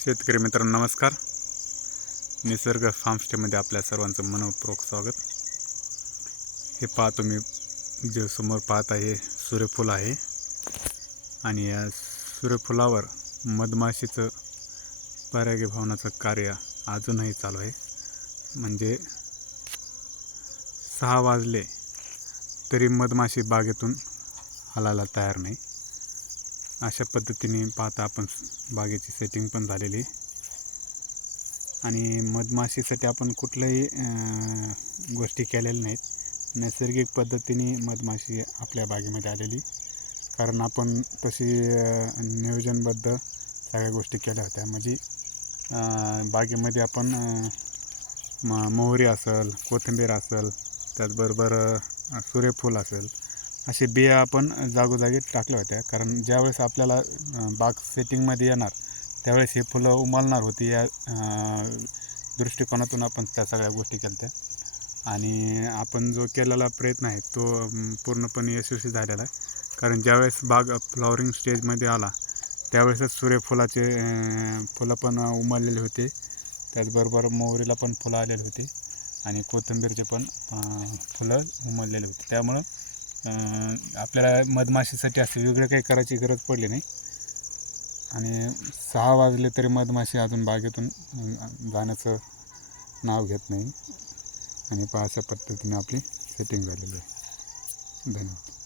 शेतकरी मित्रांनो नमस्कार. निसर्ग फार्मस्टेमध्ये आपल्या सर्वांचं मनपूर्वक स्वागत. हे पहा, तुम्ही जे समोर पाहता हे सूर्यफूल आहे आणि या सूर्यफुलावर मधमाशीचं परागीभवनाचं कार्य अजूनही चालू आहे. म्हणजे 6 वाजले तरी मधमाशी बागेतून हलायला तयार नाही. अशा पद्धतीने पाहता आपण बागेची सेटिंग पण झालेली आणि मधमाशीसाठी आपण कुठल्याही गोष्टी केलेल्या नाहीत. नैसर्गिक पद्धतीने मधमाशी आपल्या बागेमध्ये आलेली, कारण आपण तशी नियोजनबद्ध सगळ्या गोष्टी केल्या होत्या. म्हणजे बागेमध्ये आपण मोहरी असेल, कोथिंबीर असेल, त्याचबरोबर सूर्यफूल असेल, असे बिया आपण जागोजागी टाकल्या होत्या. कारण ज्यावेळेस आपल्याला बाग सेटिंगमध्ये येणार त्यावेळेस हे फुलं उमलणार होती, या दृष्टिकोनातून आपण त्या सगळ्या गोष्टी केल्या होत्या. आणि आपण जो केलेला प्रयत्न आहे तो पूर्णपणे यशस्वी झालेला आहे. कारण ज्यावेळेस बाग फ्लॉवरिंग स्टेजमध्ये आला त्यावेळेसच सूर्यफुलाचे फुलं पण उमललेले होते. त्याचबरोबर मोहरीला पण फुलं आलेले होते आणि कोथिंबीरचे पण फुलं उमललेले होते. त्यामुळं आपल्याला मधमाशीसाठी असं वेगळं काही करायची गरज पडली नाही. आणि 6 वाजले तरी मधमाशी अजून बागेतून जाण्याचं नाव घेत नाही. आणि अशा पद्धतीने आपली सेटिंग झालेली आहे. धन्यवाद.